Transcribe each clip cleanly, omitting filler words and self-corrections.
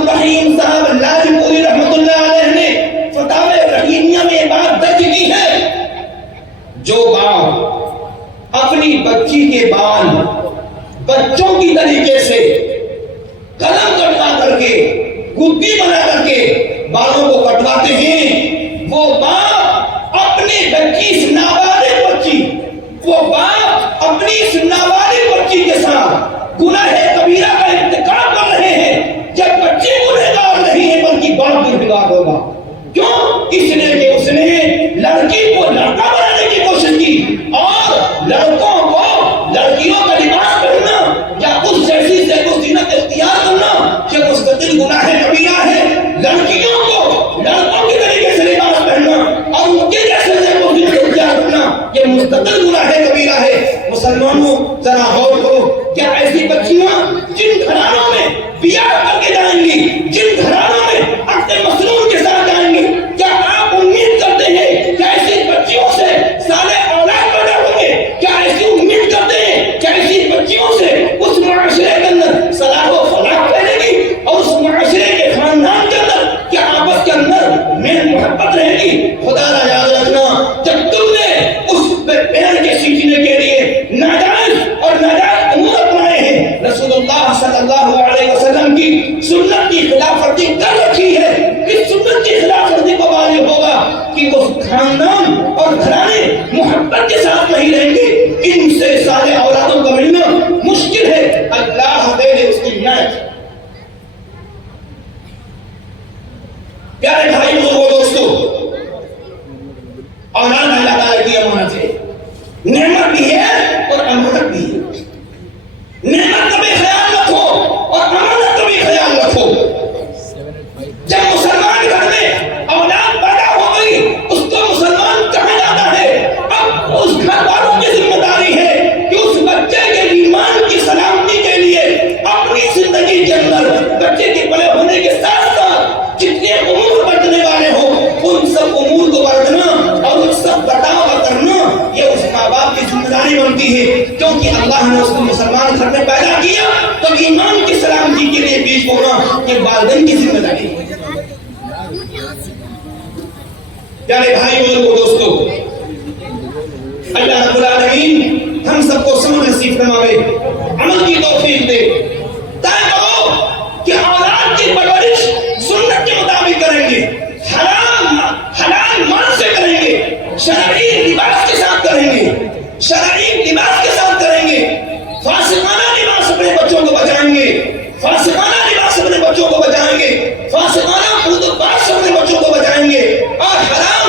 الرحیم صاحب لاجی پوری رحمت اللہ علیہ نے فتاوی رحیمیہ میں بات درج کی ہے، جو باپ اپنی بچی کے بال بچوں کی طریقے سے قلم کٹوا کر کے گدی بنا کر کے بالوں کو کٹواتے ہیں، وہ باپ اپنی بچی اس نابالغ بچی وہ باپ اپنی اس نابالغ بچی کے ساتھ گناہ کبیرہ کا ارتکاب کر رہے ہیں، جب بچی گنہگار نہیں ہے بلکہ باپ گنہگار ہوگا۔ کیوں؟ اس لیے کہ اس نے لڑکی کو لڑکا بنانے کی کوشش کی اور لڑکوں کو لڑکیوں کا لباس پہننا یا اس جیسی زینت اختیار کرنا یہ مستقل گناہ کبیرہ ہے۔ لڑکیوں کو لڑکوں کے طریقے سے لباس پہننا اور ان کے جیسے زینت اختیار کرنا یہ مستقل گناہ کبیرہ ہے۔ مسلمانوں ذرا غور کرو، کیا ایسی بچیاں جن گھرانوں میں بیاہ کر کے جائیں گی، جن گھرانوں میں اپنے مسنون کے ساتھ جائیں گی، کیا آپ امید کرتے ہیں کہ ایسی بچیوں سے صالح اولاد پیدا ہوں گے؟ کیا ایسی امید کرتے ہیں کہ ایسی بچیوں سے اس معاشرے کے اندر صلاح و فلاح پھیلے گی اور اس معاشرے کے خاندان کے اندر کیا آپس کے اندر میل محبت رہے گی؟ خدا را یاد رکھنا، جب تم نے اس پیر کے سیکھنے کے لیے ناجائز اور ناجائز امور اپنائے ہیں، رسول اللہ صلی اللہ علیہ وسلم کی سنت کی خلاف ورزی کر رکھی ہے، اس سنت کی خلاف ورزی کو واجب ہوگا کہ وہ خاندان اور گھرانے محبت کے ساتھ نہیں رہیں گے، ان سے سارے اولادوں کا ملنا مشکل ہے۔ اللہ دے دے اس کی عنایت۔ پیارے بھائی بزرگوں دوستو، اولاد اللہ تعالیٰ کی امانت ہے، نعمت بھی ہے اور امانت بھی ہے۔ نعمت کا بھی خیال رکھو اور امانت کا بھی خیال رکھو۔ جب مسلمان گھر میں اولاد پیدا ہو گئی اس کو مسلمان کہا جاتا ہے، اب اس گھر والوں کی ذمہ داری ہے کہ اس بچے کے ایمان کی سلامتی کے لیے اپنی زندگی کے اندر بچے کے بڑے ہونے کے ساتھ ساتھ جتنے امور برتنے والے ہوں ان سب امور کو برتنا اور ان سب برتاؤ کا کرنا یہ اس ماں باپ کی ذمہ داری بنتی ہے، کیونکہ اللہ نے اس کو مسلمان گھر میں پیدا کیا تو ایمان کی سلامتی کے لیے پیش ہونا یہ والدین کی ذمہ داری ہے۔ پیارے بھائی بزرگوں دوستو، اللہ رب العالمین ہم سب کو سمجھ نصیب فرماوے، عمل کی توفیق دے، طے کرو کہ اولاد کی پرورش سنت کے مطابق کریں گے، حلال مال سے کریں گے، شرعی لباس کے ساتھ کریں گے، شرعی لباس کے ساتھ کریں گے، فاسقانہ لباس اپنے بچوں کو بچائیں گے، فاسقانہ لباس اپنے بچوں کو بچائیں گے، فاسقانہ خود باش اپنے بچوں کو بچائیں گے اور حرام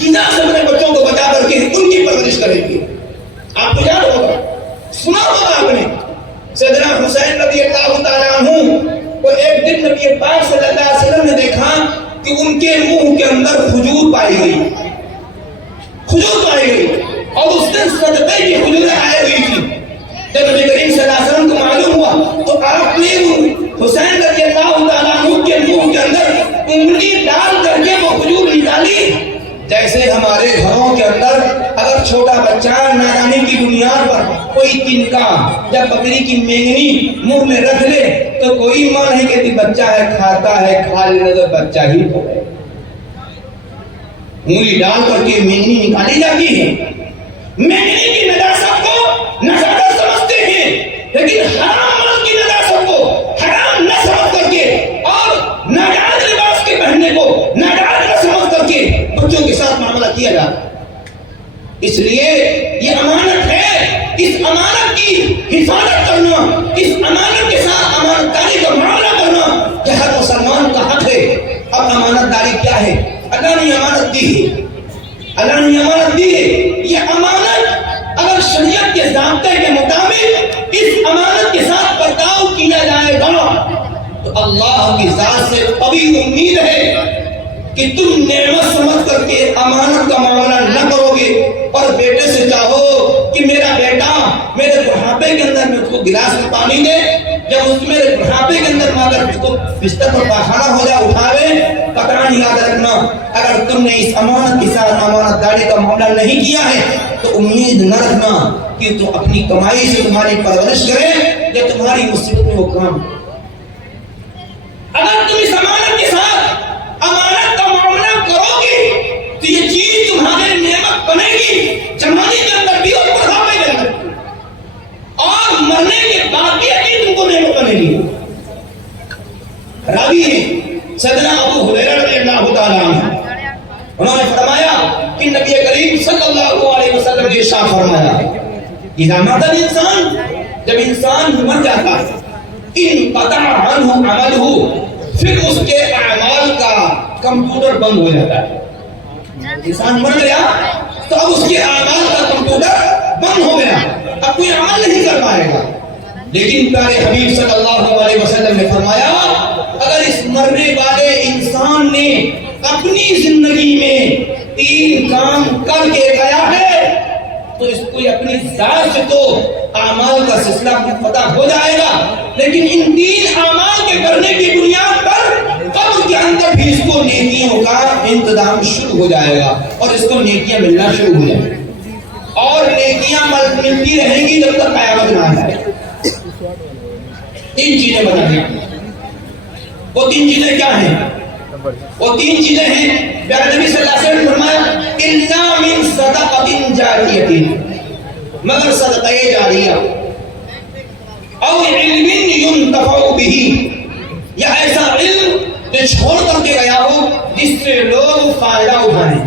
غذا سے اپنے بچوں کو بچا کر کے ان کی پرورش کریں گے۔ آپ کو یاد ہوگا، سنا ہوگا آپ نے، سیدنا حسین رضی اللہ تعالیٰ عنہ کو ایک دن نبی پاک صلی اللہ علیہ وسلم نے دیکھا کہ ان کے منہ کے اندر کھجور پائی گئی، کھجور پائی گئی اور اس دن صدقے کی کھجوریں آئی ہوئی تھی۔ جب نبی کریم صلی اللہ علیہ وسلم کو معلوم ہوا تو آپ نے حسین رضی اللہ تعالیٰ عنہ کے منہ کے اندر انگلی ڈال کر کے وہ کھجور نکالی۔ جیسے ہمارے گھروں کے اندر اگر چھوٹا بچہ نادانی کی بنیاد پر کوئی تنکا یا بکری کی مینگنی منہ میں رکھ لے تو کوئی ماں نہیں کہتی بچہ ہے کھاتا ہے، کھا لینے تو بچہ ہی ہو گئے۔ انگلی ڈال کر کے مینگنی نکالی جاتی ہے، مینگنی کی نجاست کو نجاست سمجھتے ہیں، لیکن حرام مال کی نجاست کو حرام نہ سمجھ کر کے اور ناجائز لباس کے پہننے کو ناجائز نہ سمجھ کر کے بچوں کے ساتھ معاملہ کیا جاتا ہے۔ اس لیے یہ امانت ہے، اس امانت کی حفاظت کرنا، اس امانت کے ساتھ امانت داری کا معاملہ کرنا یہ ہر مسلمان کا حق ہے۔ اب امانت داری کیا ہے؟ اللہ نے امانت دی ہے، اللہ نے امانت دی ہے۔ یہ امانت اگر شریعت کے ضابطے کے مطابق اس امانت کے ساتھ برتاؤ کیا جائے گا تو اللہ کی ذات سے قوی امید ہے کہ تم نعمت سمجھ کر کے امانت کا معاملہ نہ کرو گے اور بیٹے سے چاہو کہ میرا بیٹا میرے بڑھاپے کے اندر مجھ کو گلاس میں پانی دے، جب اس میرے بڑھاپے کے اندر اگر اس کو بستر پر پاخانہ ہو جائے اٹھاوے، قطعاً یاد رکھنا اگر تم نے اس امانت کے ساتھ امانت داری کا معاملہ نہیں کیا ہے تو امید نہ رکھنا کہ تو اپنی کمائی سے تمہاری پرورش کرے یا تمہاری مصیبت میں وہ کام۔ اگر راوی ہیں سیدنا ابو ہریرہ رضی اللہ تعالیٰ عنہ، انہوں نے فرمایا کہ نبی کریم صلی اللہ علیہ وسلم نے ارشاد فرمایا اذا مات الانسان، جب انسان مر جاتا ہے، انقطع عنہ عملہ، پھر اس کے اعمال کا کمپیوٹر بند ہو جاتا ہے. انسان مر گیا تو اب اس کے اعمال کا کمپیوٹر بند ہو گیا، اب کوئی عمل نہیں کر پائے گا. لیکن پیارے حبیب صلی اللہ علیہ وسلم نے فرمایا اگر اس مرنے والے انسان نے اپنی زندگی میں 3 کام کر کے گیا ہے تو اس کو اپنی ذات سے تو اعمال کا سلسلہ پتہ ہو جائے گا، لیکن ان 3 اعمال کے کرنے کی بنیاد پر قبر کے اندر بھی اس کو نیکیوں کا انتظام شروع ہو جائے گا اور اس کو نیکیاں ملنا شروع ہو جائیں گی اور نیکیاں ملتی رہیں گی جب تک قیامت نہ آ جائے. 3 چیزیں بتا دیں. وہ 3 چیزیں کیا ہیں؟ وہ 3 چیزیں ہیں پیارے نبی صلی اللہ علیہ وسلم نے فرمایا الا من صدقۃ جاریہ، مگر صدقہ جاریہ، او علم ينتفع به، یا ایسا علم جو چھوڑ کر کے گیا ہو جس سے لوگ فائدہ اٹھائیں.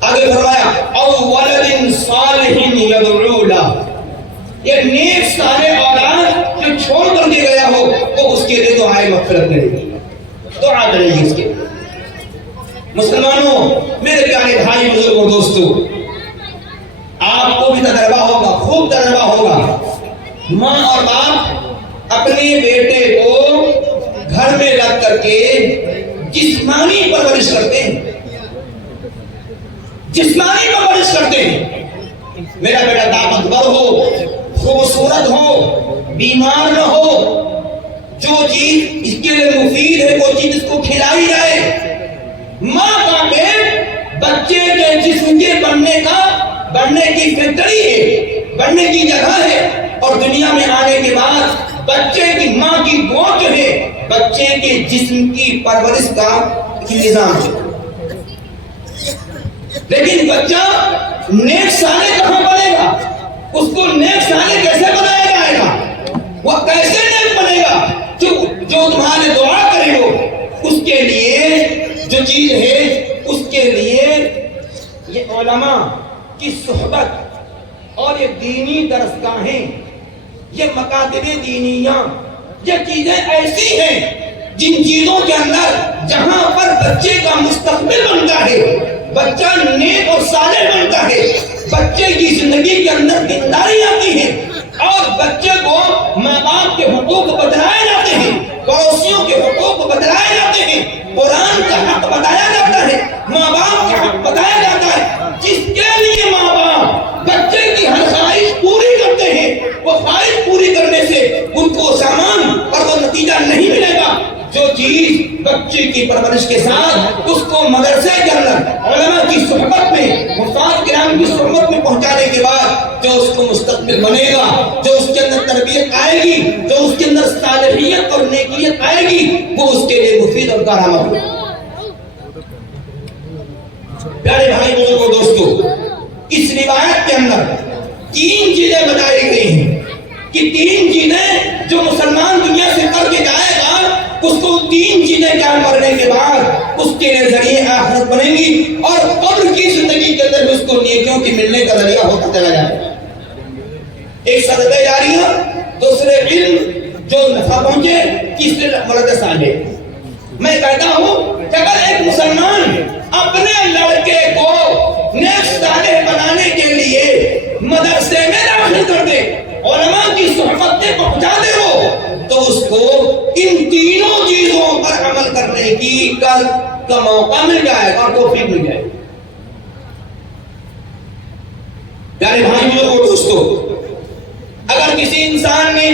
آگے فرمایا او ولد صالح يدعو له، یہ نیک صالح اولاد جو چھوڑ کر کے گیا ہو وہ اس کے لیے دعائے مغفرت کرے گی، دعا کرے گی اس کے. مسلمانوں، میرے پیارے بھائی بزرگوں دوستو، آپ کو بھی تجربہ ہوگا، خوب تجربہ ہوگا. ماں اور باپ اپنے بیٹے کو گھر میں رکھ کر کے جسمانی پرورش کرتے ہیں، جسمانی پرورش کرتے ہیں. میرا بیٹا طاقتور ہو، خوبصورت ہو، بیمار نہ ہو، جو چیز اس کے لیے مفید ہے وہ چیز اس کو کھلائی جائے. ماں باپ بچے کے جسم کے بڑھنے کی فیکٹری ہے، بڑھنے کی جگہ ہے، اور دنیا میں آنے کے بعد بچے کی ماں کی گود جو ہے بچے کے جسم کی پرورش کا نظام ہے. لیکن بچہ نیک صالح کہاں بنے گا؟ اس کو نیک صالح کیسے بنایا جائے گا؟ وہ کیسے نیک بنے گا؟ جو تمہارے دعا کرے ہو اس کے لیے جو چیز ہے اس کے لیے یہ علماء کی صحبت اور یہ دینی درسگاہیں، یہ مکاتب دینیاں، یہ چیزیں ایسی ہیں جن چیزوں کے اندر جہاں پر بچے کا مستقبل بنتا ہے، بچہ نیک اور صالح بنتا ہے، بچے کی زندگی کے اندر دینداری آتی ہے اور بچے کو ماں باپ کے حقوق بتلائے جاتے ہیں، پڑوسیوں کے حقوق بتلائے جاتے ہیں، قرآن کا حق بتایا جاتا ہے، ماں باپ کا حق بتایا جاتا ہے. جس کے لیے ماں باپ بچے کی ہر خواہش پوری کرتے ہیں وہ خواہش پوری کرنے سے ان کو سامان اور وہ نتیجہ نہیں ملے گا جو چیز بچے کی پرورش کے ساتھ اس کو مدرسے کے اندر علماء کی صحبت میں، حفاظ کرام کی صحبت میں پہنچانے کے بعد جو اس کو مستقبل بنے گا، جو اس کے اندر تربیت آئے گی، جو اس کے اندر صالحیت اور نیکیت آئے گی، وہ اس کے لیے مفید اور کارآمد ہوگی. پیارے بھائی بزرگوں دوستو، اس روایت کے اندر 3 چیزیں بتائی گئی ہیں کہ 3 چیزیں جو مسلمان دنیا سے کر کے جائے گا اس کو 3 چیزیں کیا مرنے کے بعد اس کے لیے ذریعے آخرت بنے گی اور قبر کی زندگی کے اندر اس کو نیکیوں کی ملنے کا ذریعہ ہوتا چلا جائے گا. ایک صدقہ جاریہ، دوسرے علم جو نفع پہنچے، تیسرے ولد صالح. میں کہتا ہوں کہ اگر ایک مسلمان اپنے لڑکے کو نیک صالح بنانے کے لیے مدرسے میں داخل کر دے، علماء کی صحبت میں پہنچا دے ہو، تو اس کو ان 3 چیزوں پر عمل کرنے کی کا موقع مل جائے اور توفیق مل جائے. پیارے بھائی اور دوستو، اگر کسی انسان نے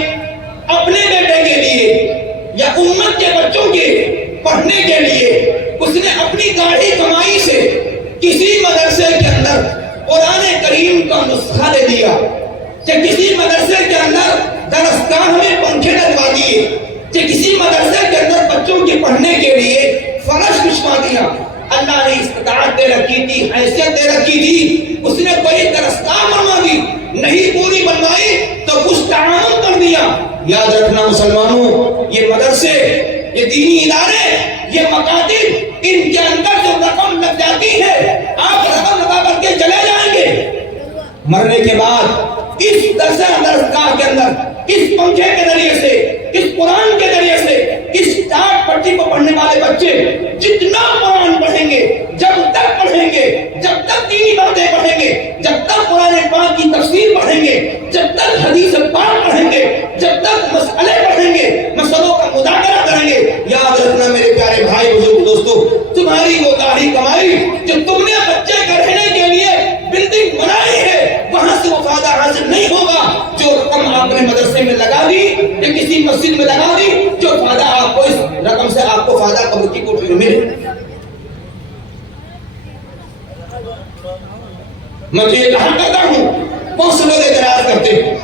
اپنے بیٹے کے لیے یا امت کے بچوں کے پڑھنے کے لیے اس نے اپنی گاڑی کمائی سے کسی مدرسے کے اندر قرآن کریم کا نسخہ دے دیا، کہ کسی مدرسے کے اندر درسگاہ میں پنکھے لگوا دیے، کہ کسی مدرسے کے اندر بچوں کے پڑھنے کے لیے فرش بچھوا دیا. اللہ نے استطاعت دے رکھی تھی، حیثیت دے رکھی تھی، اس نے کوئی درسگاہ بنوا دی، نہیں پوری بنوائی تو کچھ تعاون کر دیا. یاد رکھنا مسلمانوں، یہ مدرسے، یہ دینی ادارے، یہ مکاتب، ان کے اندر جو رقم لگ جاتی ہے آپ رقم لگا کر کے چلے جائیں گے، مرنے کے بعد اس درسگاہ کے اندر اس پنکھے کے ذریعے سے، اس قرآن کے ذریعے سے، اس ٹاٹ پٹی کو پڑھنے والے بچے جتنا قرآن پڑھیں گے، جب تک پڑھیں گے، جب تک دینی باتیں پڑھیں گے، جب تک قرآن پاک کی تفسیر پڑھیں گے، جب تک حدیث پاک پڑھیں گے، جب تک مسئلے پڑھیں گے، مسئلوں کا مذاکرہ کریں گے، یاد رکھنا میرے پیارے بھائی بزرگ دوستو، تمہاری وہ داڑھی کمائی جو تم نے بچے کے رہنے کے لیے بلڈنگ بنائی ہے، وہاں سے وہ فائدہ حاصل نہیں ہوگا جو رقم آپ نے مدرسے میں لگا دی یا کسی مسجد میں لگا دی، جو فائدہ آپ کو اس رقم سے آپ کو فائدہ قبر کی کوٹھی میں ملے۔ میں تو یہ کہا کرتا ہوں، بہت سے لوگ اعتراض کرتے ہیں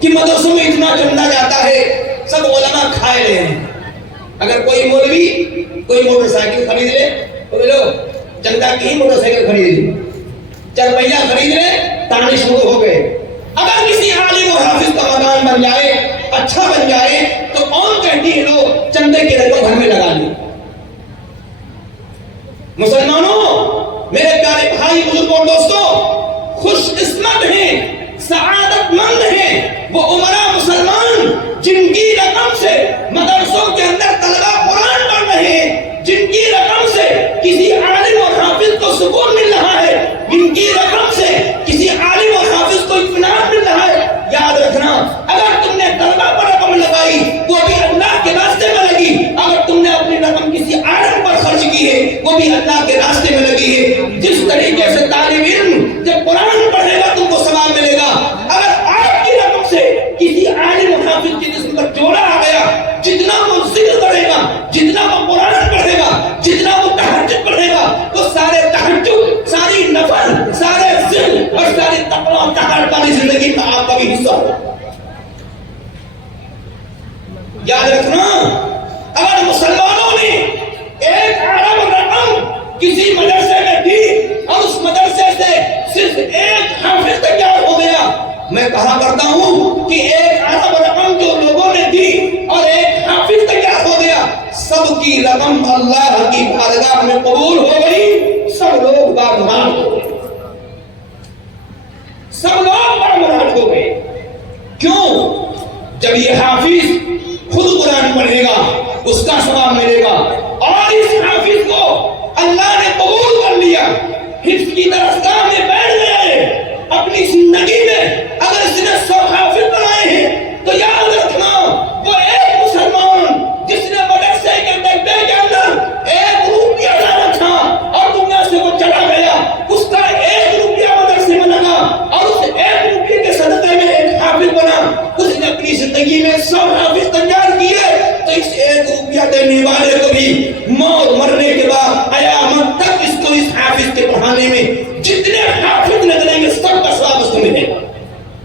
کہ مدرسوں میں اتنا چندہ جاتا ہے، سب علماء کھائے رہے ہیں، اگر کوئی مولوی کوئی موٹر سائیکل خرید لے تو لو چندہ کی ہی موٹر سائیکل خرید لی، 4 پہیا خرید لے، تانے شروع ہو گئے۔ اگر کسی عالم و حافظ کا مکان بن جائے، اچھا بن جائے، تو کون کہتی ہے لوگ چندے کے رقم گھر میں لگا لی۔ مسلمانوں، میرے پیارے بھائی بزرگوں دوستوں، خوش قسمت ہیں، سعادت مند ہیں وہ عمرہ مسلمان جن کی رقم سے مدرسوں کے اندر طلبہ قرآن پڑھ رہے ہیں، جن کی رقم سے کسی عالم اور حافظ کو سکون مل رہا ہے، جن کی رقم سے کسی عالم اور حافظ کو اطمینان مل رہا ہے۔ یاد رکھنا، اگر تم نے طلبہ پر رقم لگائی وہ بھی اللہ کے راستے میں لگی، اگر تم نے اپنی رقم کسی عالم پر خرچ کی ہے وہ بھی اللہ کے راستے میں لگی ہے۔ جس طریقے سے طالب علم جب قرآن پڑھے گا تم کو ثواب ملے گا، اگر آپ کی رقم سے کسی عالم اور حافظ کے جسم پر جوڑا آ گیا، جتنا وہ ذکر کرے گا، جتنا وہ قرآن پڑھے گا، جتنا وہ تہجد پڑھے گا، وہ سارے تہجد، ساری نفل، سارے ذکر اور ساری تقوی اور طاعت والی زندگی کا آپ کا بھی حصہ ہوگا۔ یاد رکھنا، اگر مسلمانوں نے ایک ارب رقم کسی مدرسے میں دی اور اس مدرسے سے صرف ایک حافظ تیار ہو گیا، میں کہا کرتا ہوں کہ ایک ارب رقم جو لوگوں نے دی اور ایک حافظ تیار ہو گیا، سب کی رقم اللہ کی بارگاہ میں قبول ہو گئی، سب لوگ بامراد ہو گئے، سب لوگ بامراد ہو گئے۔ کیوں؟ جب یہ حافظ خود قرآن پڑھے گا اس کا ثواب ملے گا، اور اس حافظ کو اللہ نے قبول کر لیا، حفظ کی درسگاہ میں بیٹھ گیا ہے، اپنی زندگی میں اگر اس نے 100 حافظ بنائے ہیں تو یاد رکھنا وہ ایک مسلمان جس نے مدرسے کے ڈبے کے اندر 1 روپیہ ڈالا تھا اور دنیا سے وہ چلا گیا، اس کا 1 روپیہ مدرسے میں لگا اور اس 1 روپیے کے صدقے میں ایک حافظ بنا، اس نے اپنی زندگی میں 100